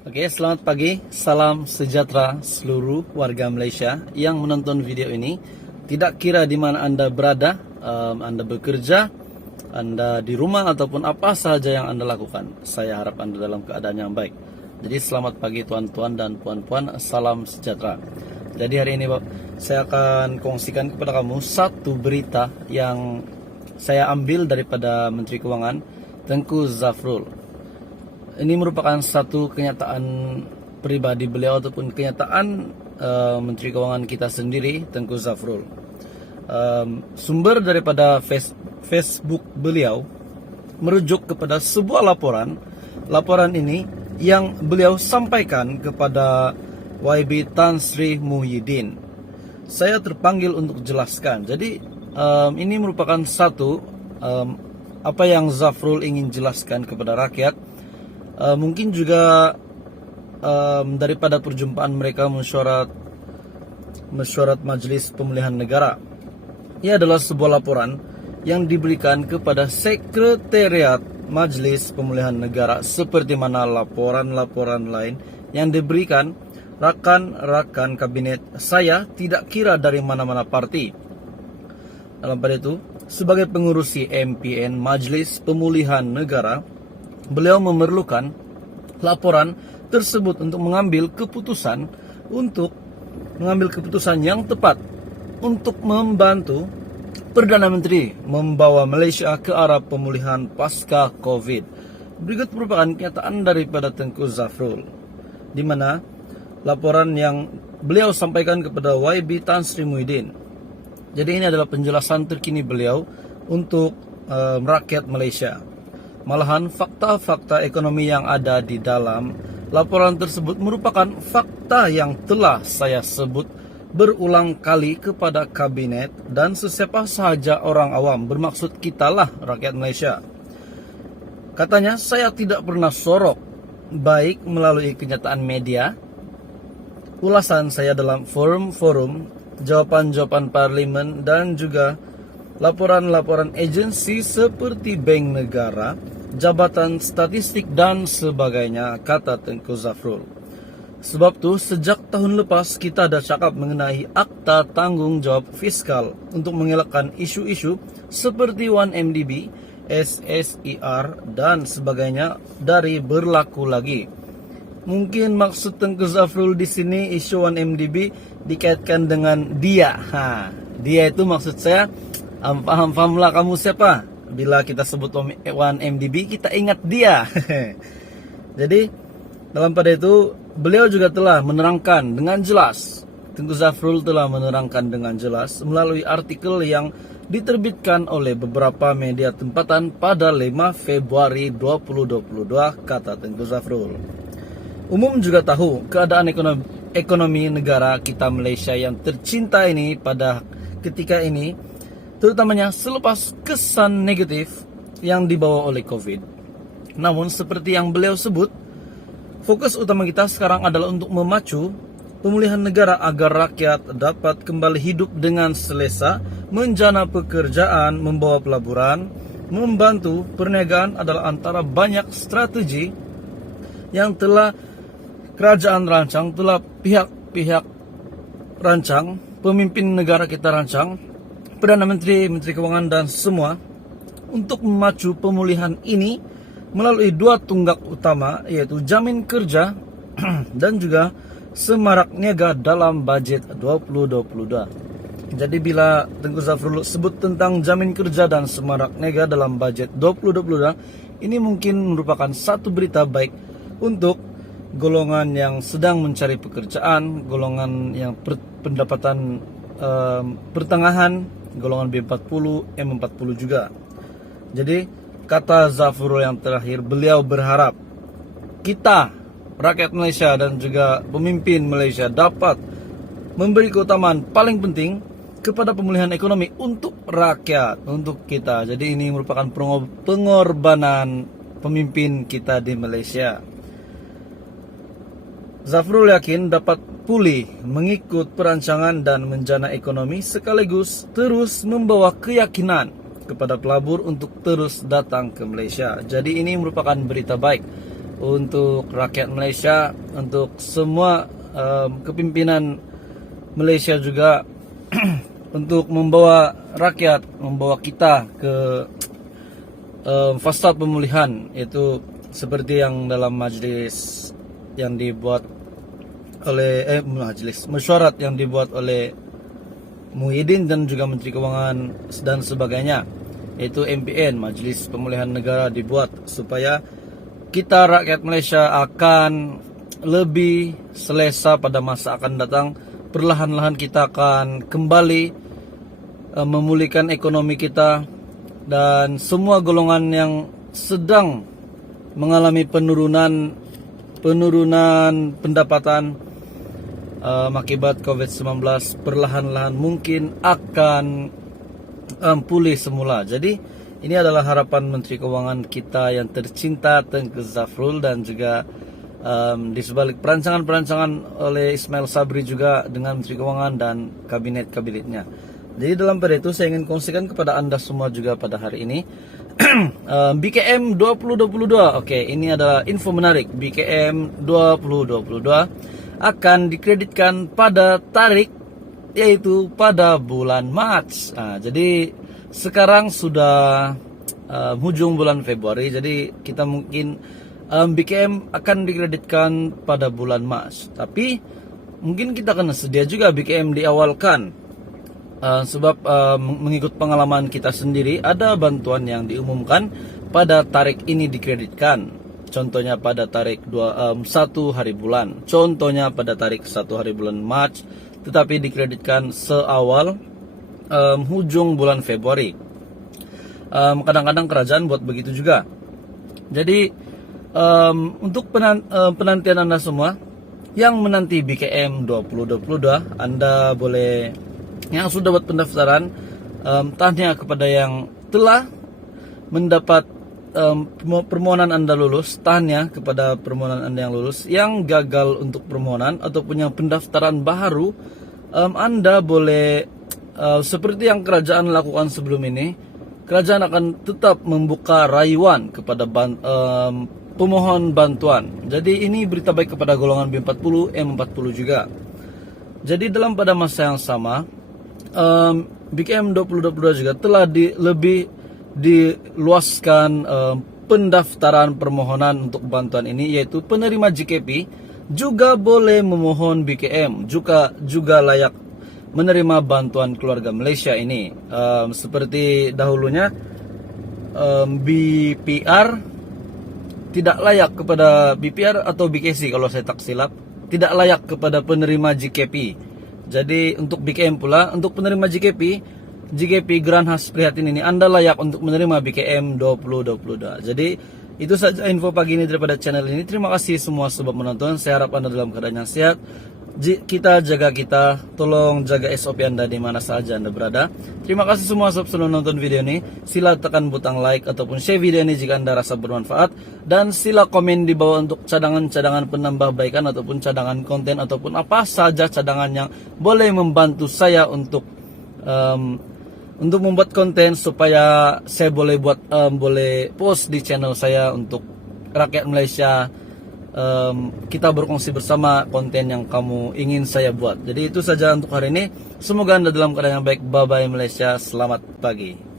Oke, selamat pagi. Salam sejahtera seluruh warga Malaysia yang menonton video ini. Tidak kira di mana Anda berada, Anda bekerja, Anda di rumah ataupun apa saja yang Anda lakukan. Saya harap Anda dalam keadaan yang baik. Jadi selamat pagi tuan-tuan dan puan-puan. Salam sejahtera. Jadi hari ini saya akan kongsikan kepada kamu satu berita yang saya ambil daripada Menteri Keuangan Tengku Zafrul. Ini merupakan satu kenyataan pribadi beliau ataupun kenyataan Menteri Keuangan kita sendiri, Tengku Zafrul. Sumber daripada Facebook beliau merujuk kepada sebuah laporan. Laporan ini yang beliau sampaikan kepada YB Tan Sri Muhyiddin. Saya terpanggil untuk jelaskan. Jadi ini merupakan satu apa yang Zafrul ingin jelaskan kepada rakyat. Mungkin juga daripada perjumpaan mereka mesyuarat Majelis Pemulihan Negara. Ia adalah sebuah laporan yang diberikan kepada Sekretariat Majelis Pemulihan Negara, seperti mana laporan-laporan lain yang diberikan rakan-rakan kabinet saya, tidak kira dari mana-mana parti. Dalam pada itu, sebagai pengurusi MPN Majelis Pemulihan Negara, beliau memerlukan laporan tersebut untuk mengambil keputusan yang tepat untuk membantu Perdana Menteri membawa Malaysia ke arah pemulihan pasca Covid. Berikut merupakan kenyataan daripada Tengku Zafrul, di mana laporan yang beliau sampaikan kepada YB Tan Sri Muhyiddin. Jadi ini adalah penjelasan terkini beliau untuk rakyat Malaysia. Malahan fakta-fakta ekonomi yang ada di dalam laporan tersebut merupakan fakta yang telah saya sebut berulang kali kepada kabinet dan sesiapa sahaja orang awam, bermaksud kitalah rakyat Malaysia. Katanya, saya tidak pernah sorok, baik melalui kenyataan media, ulasan saya dalam forum-forum, jawapan-jawapan parlimen, dan juga laporan-laporan agensi seperti Bank Negara, Jabatan Statistik, dan sebagainya, kata Tengku Zafrul. Sebab tu, sejak tahun lepas kita dah cakap mengenai Akta Tanggungjawab Fiskal untuk mengelakkan isu-isu seperti 1MDB, SSER, dan sebagainya dari berlaku lagi. Mungkin maksud Tengku Zafrul di sini isu 1MDB dikaitkan dengan dia. Dia itu maksud saya, paham-pahamlah kamu siapa. Bila kita sebut 1MDB, kita ingat dia. Jadi, dalam pada itu, beliau juga telah menerangkan dengan jelas. Tengku Zafrul telah menerangkan dengan jelas melalui artikel yang diterbitkan oleh beberapa media tempatan pada 5 Februari 2022, kata Tengku Zafrul. Umum juga tahu keadaan ekonomi negara kita Malaysia yang tercinta ini pada ketika ini, terutamanya selepas kesan negatif yang dibawa oleh Covid. Namun seperti yang beliau sebut, fokus utama kita sekarang adalah untuk memacu pemulihan negara agar rakyat dapat kembali hidup dengan selesa, menjana pekerjaan, membawa pelaburan, membantu perniagaan adalah antara banyak strategi yang telah kerajaan rancang, telah pihak-pihak rancang, pemimpin negara kita rancang, Perdana Menteri, Menteri Keuangan, dan semua untuk memacu pemulihan ini melalui dua tunggak utama, yaitu jamin kerja dan juga semarak niaga dalam bajet 2022. Jadi bila Tengku Zafrul sebut tentang jamin kerja dan semarak niaga dalam bajet 2022, ini mungkin merupakan satu berita baik untuk golongan yang sedang mencari pekerjaan, golongan yang pendapatan pertengahan, golongan B40, M40 juga. Jadi kata Zafrul yang terakhir, beliau berharap kita, rakyat Malaysia dan juga pemimpin Malaysia dapat memberi keutamaan paling penting kepada pemulihan ekonomi untuk rakyat, untuk kita. Jadi ini merupakan pengorbanan pemimpin kita di Malaysia. Zafrul yakin dapat pulih mengikut perancangan dan menjana ekonomi sekaligus terus membawa keyakinan kepada pelabur untuk terus datang ke Malaysia. Jadi ini merupakan berita baik untuk rakyat Malaysia, untuk semua kepimpinan Malaysia juga untuk membawa rakyat, membawa kita ke fasa pemulihan, yaitu seperti yang dalam majlis yang dibuat oleh mesyuarat yang dibuat oleh Muhyiddin dan juga Menteri Keuangan dan sebagainya, yaitu MPN, Majlis Pemulihan Negara, dibuat supaya kita rakyat Malaysia akan lebih selesa pada masa akan datang. Perlahan-lahan kita akan kembali memulihkan ekonomi kita, dan semua golongan yang sedang mengalami penurunan pendapatan akibat COVID-19 perlahan-lahan mungkin akan pulih semula. Jadi ini adalah harapan Menteri Keuangan kita yang tercinta Tengku Zafrul, dan juga di sebalik perancangan-perancangan oleh Ismail Sabri juga dengan Menteri Keuangan dan kabinet-kabinetnya. Jadi dalam pada itu saya ingin kongsikan kepada Anda semua juga pada hari ini BKM 2022. Oke, ini adalah info menarik. BKM 2022 akan dikreditkan pada tarik, yaitu pada bulan Mac. Jadi sekarang sudah hujung bulan Februari, jadi kita mungkin BKM akan dikreditkan pada bulan Mac. Tapi mungkin kita kena sedia juga BKM diawalkan. Sebab mengikut pengalaman kita sendiri, ada bantuan yang diumumkan pada tarik ini dikreditkan. Contohnya pada tarik 1 hari bulan. Contohnya pada tarik 1 hari bulan Mac, tetapi dikreditkan seawal hujung bulan Februari. Kadang-kadang kerajaan buat begitu juga. Jadi untuk penantian Anda semua yang menanti BKM 2022, Anda boleh, yang sudah buat pendaftaran, tanya kepada yang telah mendapat permohonan Anda lulus, tanya kepada permohonan Anda yang lulus. Yang gagal untuk permohonan ataupun yang pendaftaran baru, Anda boleh seperti yang kerajaan lakukan sebelum ini, kerajaan akan tetap membuka rayuan kepada pemohon bantuan. Jadi ini berita baik kepada golongan B40, M40 juga. Jadi dalam pada masa yang sama, BKM 2022 juga telah lebih diluaskan pendaftaran permohonan untuk bantuan ini, yaitu penerima JKP juga boleh memohon BKM, juga layak menerima bantuan keluarga Malaysia ini. Seperti dahulunya BPR tidak layak kepada BPR atau BKC kalau saya tak silap, tidak layak kepada penerima JKP. Jadi untuk BKM pula, untuk penerima JKP Geran Khas Prihatin ini, Anda layak untuk menerima BKM 2022. Jadi itu saja info pagi ini daripada channel ini. Terima kasih semua sebab menonton. Saya harap Anda dalam keadaan yang sehat. Kita jaga kita, tolong jaga SOP Anda di mana saja Anda berada. Terima kasih semua sebab sudah nonton video ini. Sila tekan butang like ataupun share video ini jika Anda rasa bermanfaat, dan sila komen di bawah untuk cadangan-cadangan penambahbaikan ataupun cadangan konten ataupun apa saja cadangan yang boleh membantu saya untuk membuat konten supaya saya boleh boleh post di channel saya untuk rakyat Malaysia. Kita berkongsi bersama konten yang kamu ingin saya buat. Jadi itu saja untuk hari ini. Semoga Anda dalam keadaan yang baik. Bye bye Malaysia. Selamat pagi.